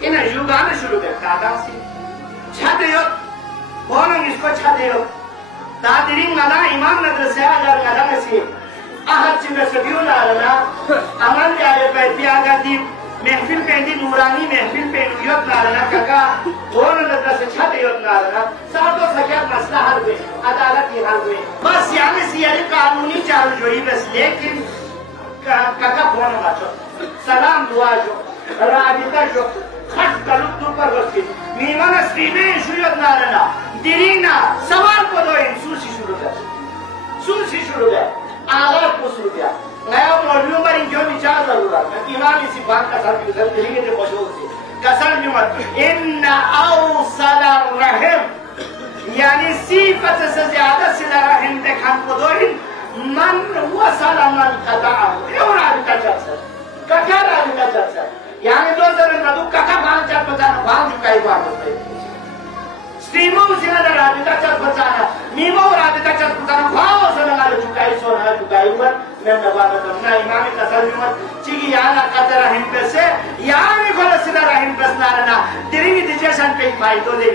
इन युगान शुरू कर कादा सी छादेयो बोनो इसको छादेयो तादरिंग माना इमाम मदरसे अगर माना सी ahad cina sebiu narana aman dia ada perpiaga di महफिल पे दी नूरानी महफिल पे युद्ध नारना काका दोनों नजर से छाते युद्ध नारना सातों सख्या मसला हल हुए अदालत ही हल हुए बस यानी सियारी कानूनी चालू जोई बस लेकिन काका फोन माचो सलाम दुआ जो राबिता जो खट कलुक तू पर वस्ती मीमान स्टीने शुरुआत नारना दिरीना सवाल को दो इन सूसी शुरू है आगे पूछ रुपया नया मौलवियों पर इनके विचार जरूरत है इमाम इसी बात का सर गुजर करेंगे जो मशहूर से कसर जुमत इन्ना औसला रहम यानी सिफत से ज्यादा सिला रहम देखन को दो मन वसला मन कदा ये राबिता चर्चा क्या राबिता चर्चा यानी दो जन मधु काका बांध चार बचाना बांध चुकाई बात होते स्टीमो उसीना ना राबिता चल बचाना नीमो राबिता चल बचाना भाव से ना चुकाई सोना चुकाई ऊपर मैं नवाब करना इमाम कसर जुमत चिगी याना कदर रहम पे से यानी को सिला रहम पे ना दिरिंग डिजेशन पे फायदो दे